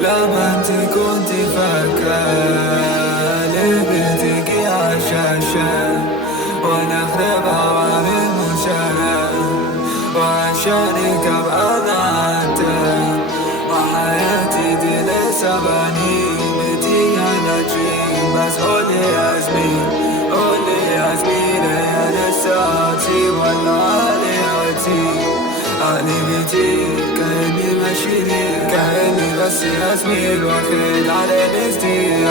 لما انت كنت فاكرة لعبتك عشان وانا اخربها واعمل مشانا وعشانك ابقى معاك وحياتي دي لسه بني على dream بس قولي يا زميل قولي يا زميل هي لسه هتسيب ولا علي هتسيب علي بيطير كأني ماشي ليك كأني بس يا زميل واخد على نفسي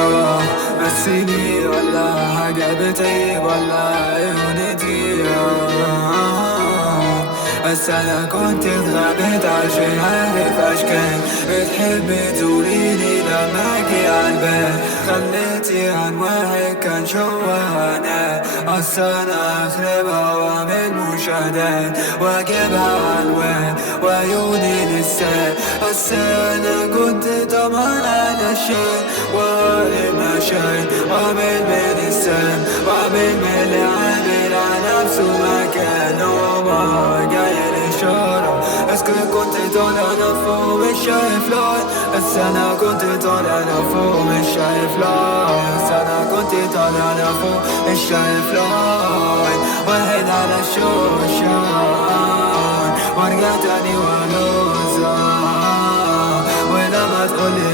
بسيني ولا حاجة بتعيب ولا عيوني دي بس انا كنت اتغبيت عشان عارف اشكال بتحبي تزوريني لما اجي عالبال خليتي عن واحد كان شوهنا اصل انا اخربها واعمل مشاهدات واجيبها عالوان وعيوني لسه بس انا كنت طبعا على الشان وقالب مشاهد واعمل من السام واعمل من اللي عامل على نفسه مكان وما جاي الاشارة بس كنت طالع لفوق مش شايف لون بس انا كنت طالع لفوق مش شايف لون بس انا كنت طالع لفوق مش شايف لون واحد على الشوشان وارجع تاني ولوزة ولما تقولي